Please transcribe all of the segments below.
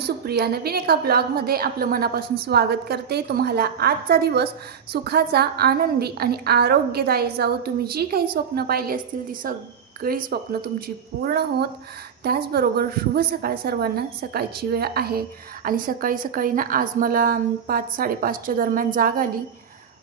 मी सुप्रिया नवीन एका ब्लॉगमध्ये आपलं मनापासून स्वागत करते। तुम्हाला आजचा दिवस सुखाचा, आनंदी आणि आरोग्यदायी जावो। तुम्ही जी काही स्वप्न पाहिली असतील ती सगळी स्वप्न तुमची पूर्ण होत। त्याचबरोबर शुभ सकाळ सर्वांना। सकाळची वेळ आहे आणि सकाळी सकाळी ना आज मला 5-5:30च्या दरम्यान जाग आली।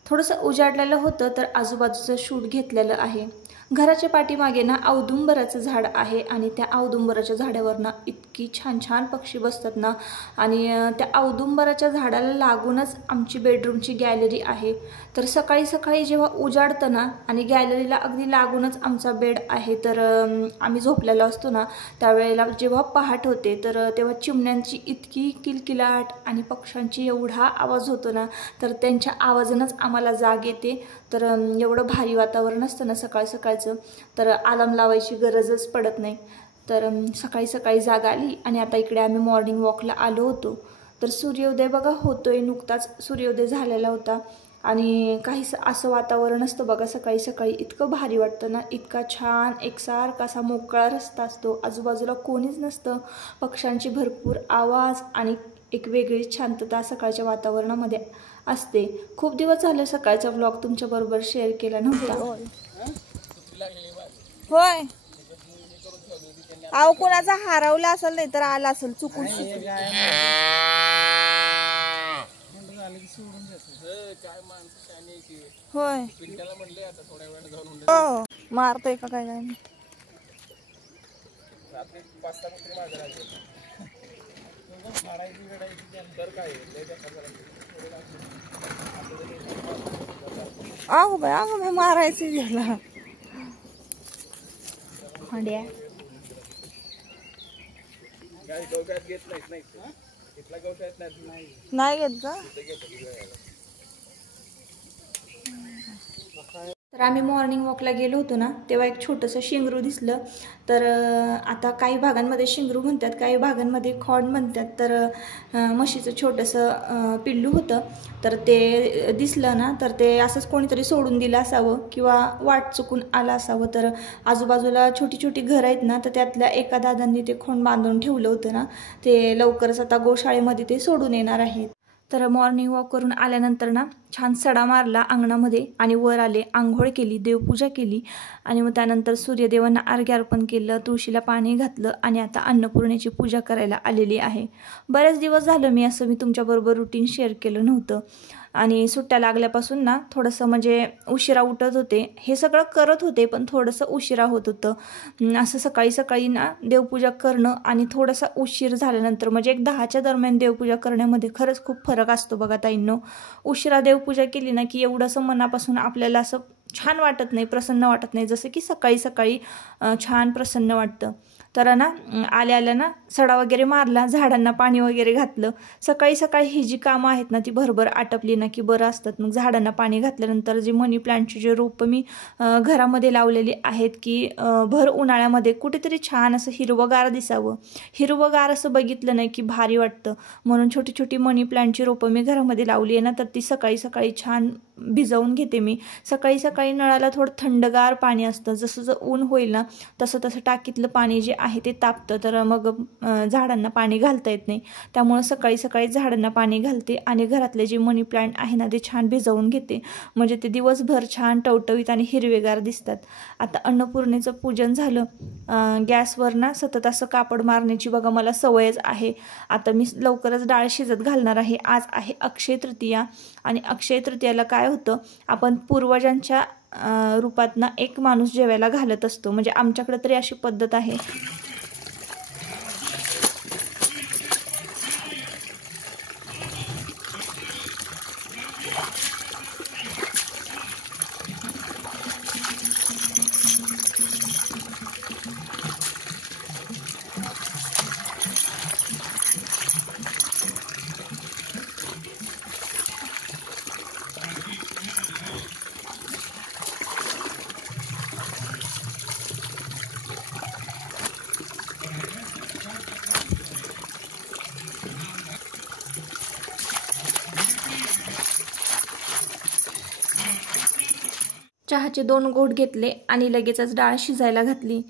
थोडंसं उजाडलेलं होतं तर आजूबाजूचं शूट घेतलेलं आहे। घराच्या पाठीमागे ना औदुंबराचं झाड आहे आणि त्या औदुंबराच्या झाडावर ना इतकी छान छान पक्षी बसतात ना। आणि त्या औदुंबराच्या झाडाला लागूनच आमची बेडरूमची गॅलरी आहे। तर सकाळी सकाळी जेव्हा उजाडतं ना आणि गॅलरीला अगदी लागूनच आमचा बेड आहे, तर आम्ही झोपलेलो असतो ना त्यावेळेला जेव्हा पहाट होते तर तेव्हा चिमण्यांची इतकी किलकिलाट आणि पक्ष्यांची एवढा आवाज होतो ना, तर त्यांच्या आवाजानंच आम्हाला जाग येते। तर एवढं भारी वातावरण असतं ना सकाळ सकाळचं, तर अलार्म लावायची गरजच पडत नाही। तर सकाळी सकाळी जाग आली आणि आता इकडे आम्ही मॉर्निंग वॉकला आलो होतो। तर सूर्योदय बघा होतोय, नुकताच सूर्योदय झालेला होता आणि काही असं वातावरण असतं बघा सकाळी सकाळी, इतकं भारी वाटतं ना। इतका छान एकसारखा असा मोकळा रस्ता असतो, आजूबाजूला कोणीच नसतं, पक्ष्यांची भरपूर आवाज आणि एक वेगळीच शांतता सकाळच्या वातावरणामध्ये असते। खूप दिवस झाले सकाळचा व्लॉग तुमच्याबरोबर शेअर केला नव्हता। होय, अहो कोणाचा हरवला असेल नाही तर आला असेल चुकून। होय हो, मारतोय का काय काय अहो बाय मारायचं गेला हंड्या नाही घेत का? तर आम्ही मॉर्निंग वॉकला गेलो होतो ना तेव्हा एक छोटंसं शिंगरू दिसलं। तर आता काही भागांमध्ये शिंगरू म्हणतात, काही भागांमध्ये खॉड म्हणतात। तर म्हशीचं छोटंसं पिल्लू होतं, तर ते दिसलं ना तर ते असंच कोणीतरी सोडून दिलं असावं किंवा वाट चुकून आलं असावं। तर आजूबाजूला छोटी छोटी घरं आहेत ना, तर त्यातल्या एका दादांनी ते खोंड बांधून ठेवलं होतं ना, ते लवकरच आता गोशाळेमध्ये ते सोडून येणार आहेत। तर मॉर्निंग वॉक करून आल्यानंतर ना छान सडा मारला अंगणामध्ये आणि वर आले, आंघोळ केली, देवपूजा केली आणि मग त्यानंतर सूर्यदेवांना अर्घ्य अर्पण केलं, तुळशीला पाणी घातलं आणि आता अन्नपूर्णेची पूजा करायला आलेली आहे। बरेच दिवस झालं मी तुमच्याबरोबर रुटीन शेअर केलं नव्हतं आणि सुट्ट्या लागल्यापासून ना थोडंसं म्हणजे उशिरा उठत होते, हे सगळं करत होते पण थोडंसं उशिरा होत होतं। असं सकाळी सकाळी ना देवपूजा करणं आणि थोडासा उशीर झाल्यानंतर म्हणजे एक 10च्या दरम्यान देवपूजा करण्यामध्ये खरंच खूप फरक असतो बघा ताईंनो। उशिरा देवपूजा केली ना की एवढंसं मनापासून आपल्याला असं छान वाटत नाही, प्रसन्न वाटत नाही, जसं की सकाळी सकाळी छान प्रसन्न वाटतं। तर ना आल्या ना सडा वगैरे मारला, झाडांना पाणी वगैरे घातलं। सकाळी सकाळी ही जी कामं आहेत ना ती भरभर आटपली ना की बरं असतात। मग झाडांना पाणी घातल्यानंतर जे मनी प्लांटची जे रोपं मी घरामध्ये लावलेली आहेत की भर उन्हाळ्यामध्ये कुठेतरी छान असं हिरवगार दिसावं, हिरवगार असं बघितलं नाही की भारी वाटतं, म्हणून छोटी छोटी मनी प्लांटची रोपं मी घरामध्ये लावली आहे ना, तर ती सकाळी सकाळी छान भिजवून घेते मी। सकाळी सकाळी नळाला थोडं थंडगार पाणी असतं, जसं जसं ऊन होईल ना तसं तसं टाकीतलं पाणी जे आहे ते तापतं, तर मग झाडांना पाणी घालता येत नाही। त्यामुळं सकाळी सकाळी झाडांना पाणी घालते आणि घरातले जे मनी प्लांट आहे ना ते छान भिजवून घेते, म्हणजे ते दिवसभर छान टवटवीत आणि हिरवेगार दिसतात। आता अन्नपूर्णेचं पूजन झालं, गॅसवर ना सतत असं कापड मारण्याची बघा मला सवयच आहे। आता मी लवकरच डाळ शिजत घालणार आहे। आज आहे अक्षय तृतीया आणि अक्षय तृतीयाला काय होतं, आपण पूर्वजांच्या रूपात ना एक माणूस जेवायला घालत असतो, म्हणजे आमच्याकडे तरी अशी पद्धत आहे। चहाचे 2 घोट घेतले आणि लगेचच डाळ शिजायला घातली।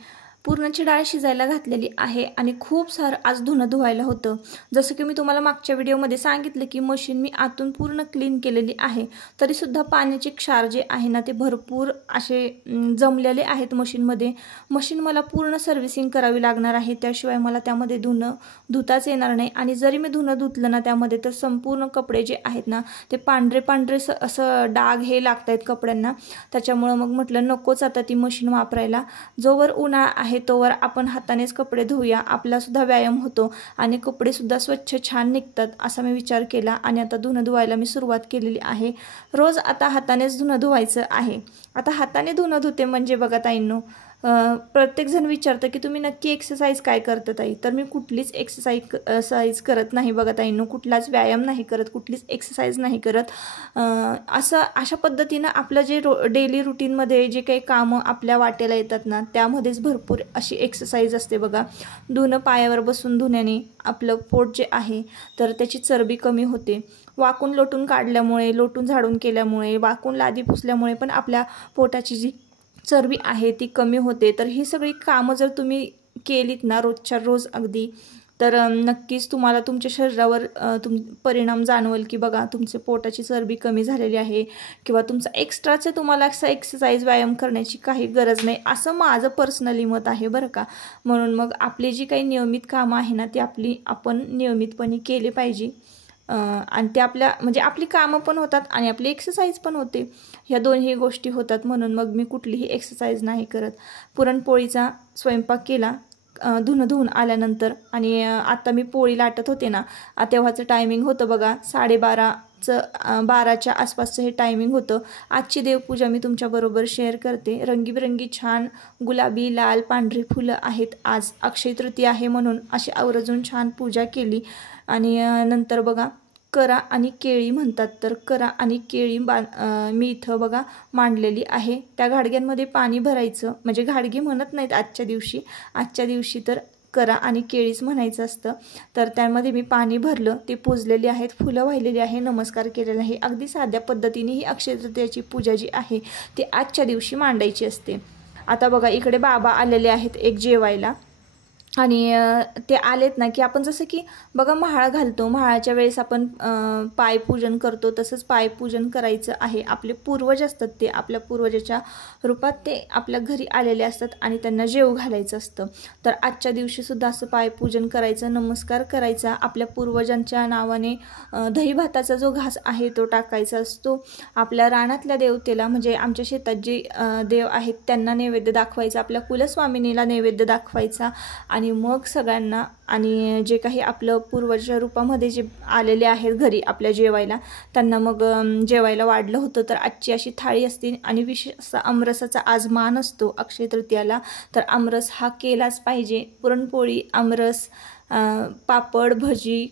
पूर्णाची डाळ शिजायला घातलेली आहे आणि खूप सारं आज धुणं धुवायला होतं. जसं की मी तुम्हाला मागच्या व्हिडिओमध्ये सांगितलं की मशीन मी आतून पूर्ण क्लीन केलेली आहे, तरीसुद्धा पाण्याचे क्षार जे आहे ना ते भरपूर असे जमलेले आहेत मशीनमध्ये. मशीन मला पूर्ण सर्व्हिसिंग करावी लागणार आहे, त्याशिवाय मला त्यामध्ये धुणं धुताच येणार नाही. आणि जरी मी धुणं धुतलं ना त्यामध्ये तर संपूर्ण कपडे जे आहेत ना ते पांढरे पांढरे असं डाग हे लागत आहेत कपड्यांना. त्याच्यामुळं मग म्हटलं नकोच आता ती मशीन वापरायला. जोवर उन्हाळा आहे तोवर आपण हातानेच कपडे धुऊया, आपलासुद्धा व्यायाम होतो आणि कपडेसुद्धा स्वच्छ छान निघतात असा मी विचार केला. आणि आता धुणं धुवायला मी सुरुवात केलेली आहे. रोज आता हातानेच धुणं धुवायचं आहे. आता हाताने धुणं धुते म्हणजे बघा ताईंनो, प्रत्येकजण विचारतं की तुम्ही नक्की एक्सरसाइज काय करता ताई. तर मी कुठलीच एक्सरसाइज करत नाही बघा ताईंनो, कुठलाच व्यायाम नाही करत, कुठलीच एक्सरसाइज नाही करत. अशा पद्धतीनं आपलं जे डेली रुटीनमध्ये जे काही कामं आपल्या वाटेला येतात ना त्यामध्येच भरपूर अशी एक्सरसाइज असते बघा. धुणं पायावर बसून धुण्याने आपलं पोट जे आहे तर त्याची चरबी कमी होते. वाकून लोटून काढल्यामुळे, लोटून झाडून केल्यामुळे, वाकून लादी पुसल्यामुळे पण आपल्या पोटाची जी चरबी आहे ती कमी होते. तर ही सगळी कामं जर तुम्ही केलीत ना रोजच्या रोज अगदी, तर नक्कीच तुम्हाला तुमच्या शरीरावर परिणाम जाणवेल की बघा तुमचे पोटाची चरबी कमी झालेली आहे किंवा तुमचा एक्स्ट्राचं तुम्हाला असं एक्सरसाइज व्यायाम करण्याची काही गरज नाही, असं माझं पर्सनली मत आहे बरं का. म्हणून मग आपली जी काही नियमित कामं आहे ना ती आपण नियमितपणे केली पाहिजे. आणि ते म्हणजे आपली कामं पण होतात आणि आपली एक्सरसाइज पण होते, ह्या दोन्ही गोष्टी होतात. म्हणून मग मी कुठलीही एक्सरसाइज नाही करत. पुरणपोळीचा स्वयंपाक केला धुणं धुवून आल्यानंतर. आणि आता मी पोळी लाटत होते ना तेव्हाचं टायमिंग होतं बघा 12:30च्या आसपासचं हे टायमिंग होतं. आजची देवपूजा मी तुमच्याबरोबर शेअर करते. रंगीबिरंगी छान गुलाबी, लाल, पांढरी फुलं आहेत. आज अक्षय तृतीया आहे म्हणून अशी आवर्जून छान पूजा केली. आणि नंतर बघा करा आणि केळी म्हणतात, तर करा आणि केळी मी इथं बघा मांडलेली आहे. त्या घाडग्यांमध्ये पाणी भरायचं, म्हणजे घाडगे म्हणत नाहीत आजच्या दिवशी तर करा आणि केळीच म्हणायचं असतं. तर त्यामध्ये मी पाणी भरलं, ते पुजलेली आहेत, फुलं वाहिलेली आहे, नमस्कार केलेला आहे. अगदी साध्या पद्धतीने ही अक्षय तृतीयाची पूजा जी आहे ती आजच्या दिवशी मांडायची असते. आता बघा इकडे बाबा आलेले आहेत एक जेवायला. आणि ते आलेत ना की आपण जसं की बघा म्हाळ घालतो, म्हाळाच्या वेळेस आपण पायपूजन करतो, तसंच पायपूजन करायचं आहे. आपले पूर्वज असतात ते आपल्या पूर्वजाच्या रूपात ते आपल्या घरी आलेले असतात आणि त्यांना जेव घालायचं असतं. तर आजच्या दिवशीसुद्धा असं पायपूजन करायचं, नमस्कार करायचा. आपल्या पूर्वजांच्या नावाने दही भाताचा जो घास आहे तो टाकायचा असतो. आपल्या रानातल्या देवतेला म्हणजे आमच्या शेतात जे देव आहेत त्यांना नैवेद्य दाखवायचा, आपल्या कुलस्वामिनीला नैवेद्य दाखवायचा. आणि मग सगळ्यांना आणि जे काही आपलं पूर्वजाच्या रूपामध्ये जे आलेले आहेत घरी आपल्या जेवायला त्यांना मग जेवायला वाढलं होतं. तर आजची अशी थाळी असते आणि विशेष असा आमरसाचा आज मान असतो अक्षय तृतीयाला. तर आमरस हा केलाच पाहिजे. पुरणपोळी, आमरस, पापड, भजी,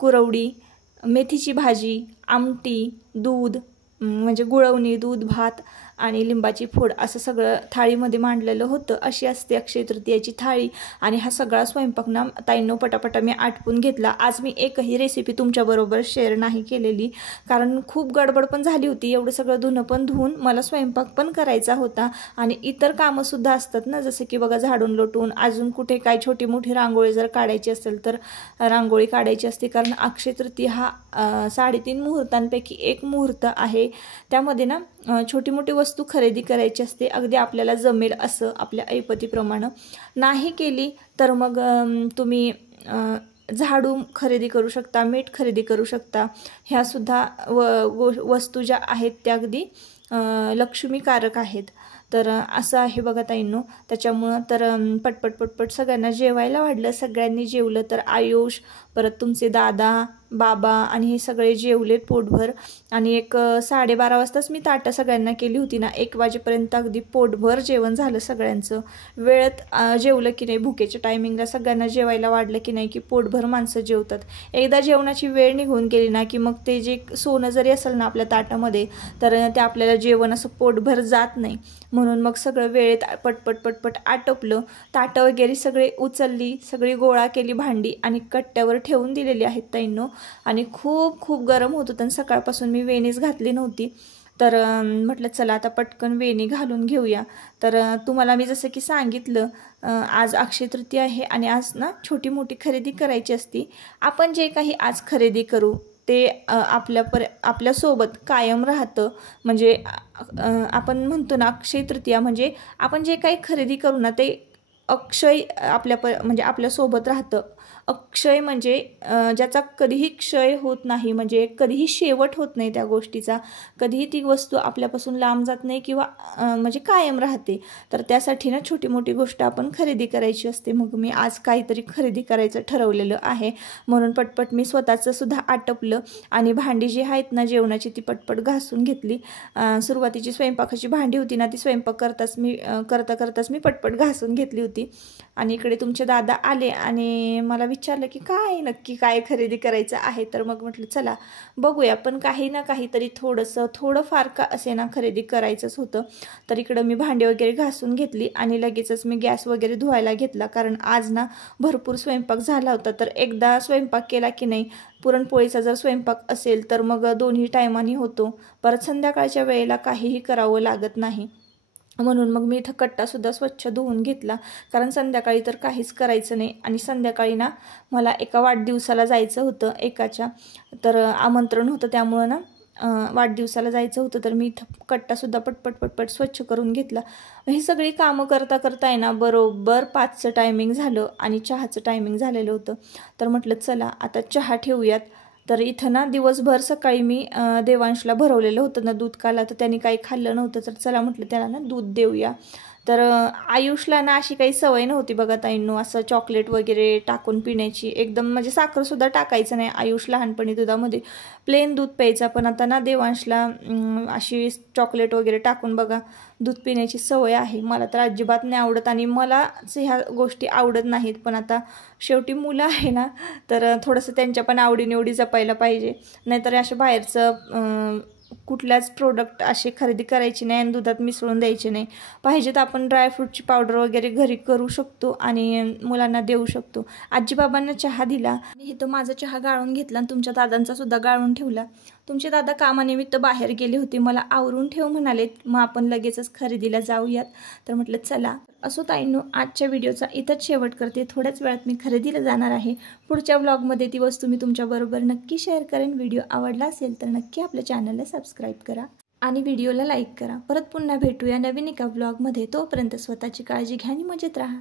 कुरवडी, मेथीची भाजी, आमटी, दूध म्हणजे गुळवणी, दूध, भात आणि लिंबाची फोड असं सगळं थाळीमध्ये मांडलेलं होतं. अशी असते अक्षय तृतीयाची थाळी. आणि हा सगळा स्वयंपाक ना ताईंनो पटापटा मी आटपून घेतला. आज मी एकही रेसिपी तुमच्याबरोबर शेअर नाही केलेली, कारण खूप गडबड पण झाली होती. एवढं सगळं धुणं पण धुवून मला स्वयंपाक पण करायचा होता आणि इतर कामंसुद्धा असतात ना, जसं की बघा झाडून लोटून अजून कुठे काय छोटी मोठी रांगोळी जर काढायची असेल तर रांगोळी काढायची असते. कारण अक्षय तृतीया हा 3.5 मुहूर्तांपैकी एक मुहूर्त आहे. त्यामध्ये ना छोटी मोठी वस्तू खरेदी करायची असते, अगदी आपल्याला जमेल असं आपल्या ऐपतीप्रमाणे. नाही केली तर मग तुम्ही झाडू खरेदी करू शकता, मीठ खरेदी करू शकता. ह्यासुद्धा वस्तू ज्या आहेत त्या अगदी लक्ष्मीकारक आहेत. तर असं आहे बघा ताईंनो. त्याच्यामुळं तर पटपट सगळ्यांना जेवायला वाढलं. सगळ्यांनी जेवलं तर आयुष, परत तुमचे दादा, बाबा आणि हे सगळे जेवलेत पोटभर. आणि 12:30 वाजताच मी ताटं सगळ्यांना केली होती ना, 1 वाजेपर्यंत अगदी पोटभर जेवण झालं सगळ्यांचं. वेळेत जेवलं की नाही, भुकेच्या टायमिंगला सगळ्यांना जेवायला वाढलं की नाही की पोटभर माणसं जेवतात. एकदा जेवणाची वेळ निघून गेली ना की मग ते जे सोनं जरी असेल ना आपल्या ताटामध्ये तर ते आपल्याला जेवण असं पोटभर जात नाही. म्हणून मग सगळं वेळेत पटपट आटोपलं. ताटं वगैरे सगळे उचलली, सगळी गोळा केली भांडी आणि कट्ट्यावर ठेवून दिलेली आहेत ताईंनो. आणि खूप गरम होत होतं आणि सकाळपासून मी वेणीच घातली नव्हती. तर म्हटलं चला आता पटकन वेणी घालून घेऊया. तर तुम्हाला मी जसं की सांगितलं आज अक्षय तृतीया आहे आणि आज ना छोटी मोठी खरेदी करायची असती. आपण जे काही आज खरेदी करू ते आपल्यासोबत कायम राहतं. म्हणजे आपण म्हणतो ना अक्षय तृतीया म्हणजे आपण जे काही खरेदी करू ना ते अक्षय म्हणजे आपल्यासोबत राहतं. अक्षय म्हणजे ज्याचा कधीही क्षय होत नाही, म्हणजे कधीही शेवट होत नाही त्या गोष्टीचा, कधीही ती वस्तू आपल्यापासून लांब जात नाही किंवा म्हणजे कायम राहते. तर त्यासाठी ना छोटी मोठी गोष्ट आपण खरेदी करायची असते. मग मी आज काहीतरी खरेदी करायचं ठरवलेलं आहे, म्हणून पटपट मी स्वतःचं सुद्धा आटपलं आणि भांडी जी आहेत ना जेवणाची ती पटपट घासून घेतली. सुरुवातीची स्वयंपाकाची भांडी होती ना ती स्वयंपाक करताच मी पटपट घासून घेतली होती. आणि इकडे तुमचे दादा आले आणि मला विचारलं की नक्की काय खरेदी करायचं आहे. तर मग म्हटलं चला बघूया, पण काही ना काहीतरी थोडंफार का असे ना खरेदी करायचंच होतं. तर इकडं मी भांडी वगैरे घासून घेतली आणि लगेचच मी गॅस वगैरे धुवायला घेतला, कारण आज ना भरपूर स्वयंपाक झाला होता. तर एकदा स्वयंपाक केला की नाही, पुरणपोळीचा जर स्वयंपाक असेल तर मग दोन्ही टायमानी होतो, परत संध्याकाळच्या वेळेला काहीही करावं लागत नाही. म्हणून मग मी इथं कट्टासुद्धा स्वच्छ धुवून घेतला, कारण संध्याकाळी तर काहीच करायचं नाही. आणि संध्याकाळी ना मला एका वाढदिवसाला जायचं होतं एकाच्या, तर आमंत्रण होतं, त्यामुळं ना वाढदिवसाला जायचं होतं. तर मी इथं कट्टासुद्धा पटपट स्वच्छ करून घेतला. ही सगळी कामं करता आहे ना बरोबर 5चं टायमिंग झालं आणि चहाचं टायमिंग झालेलं होतं. तर म्हटलं चला आता चहा ठेवूयात. तर इथं ना दिवसभर सकाळी मी देवांशला भरवलेलं होतं ना दूध काला, तर त्यांनी काही खाल्लं नव्हतं. तर चला म्हटलं त्याला ना दूध देऊया. तर आयुषला ना अशी काही सवय नव्हती बघा ताईंनो, असं चॉकलेट वगैरे टाकून पिण्याची. एकदम म्हणजे साखरसुद्धा टाकायचं नाही. आयुष लहानपणी दुधामध्ये प्लेन दूध प्यायचा, पण आता ना देवांशला अशी चॉकलेट वगैरे टाकून बघा दूध पिण्याची सवय आहे. मला तर अजिबात नाही आवडत आणि मलाच ह्या गोष्टी आवडत नाहीत. पण आता शेवटी मुलं आहे ना, तर थोडंसं त्यांच्या पण आवडीनिवडी जपायला पाहिजे. नाहीतर अशा बाहेरचं कुठल्याच प्रोडक्ट असे खरेदी करायची नाही आणि दुधात मिसळून द्यायचे नाही. पाहिजे तर आपण ड्रायफ्रूटची पावडर वगैरे घरी करू शकतो आणि मुलांना देऊ शकतो. आजीबाबांना चहा दिला आणि इथं माझा चहा गाळून घेतला आणि तुमच्या दादांचा सुद्धा गाळून ठेवला. तुमचे दादा कामानिमित्त बाहेर गेले होते, मला आवरून ठेव म्हणालेत. मग आपण लगेचच खरेदीला जाऊयात. तर म्हटलं चला. असो ताईंनो, आजच्या व्हिडिओचा इथंच शेवट करते. थोड्याच वेळात मी खरेदीला जाणार आहे. पुढच्या व्लॉगमध्ये ती वस्तू मी तुमच्याबरोबर नक्की शेअर करेन. व्हिडिओ आवडला असेल तर नक्की आपल्या चॅनलला सबस्क्राईब करा आणि व्हिडिओला लाईक करा. परत पुन्हा भेटूया नवीन एका व्लॉगमध्ये. तोपर्यंत स्वतःची काळजी घ्या आणि मजेत राहा.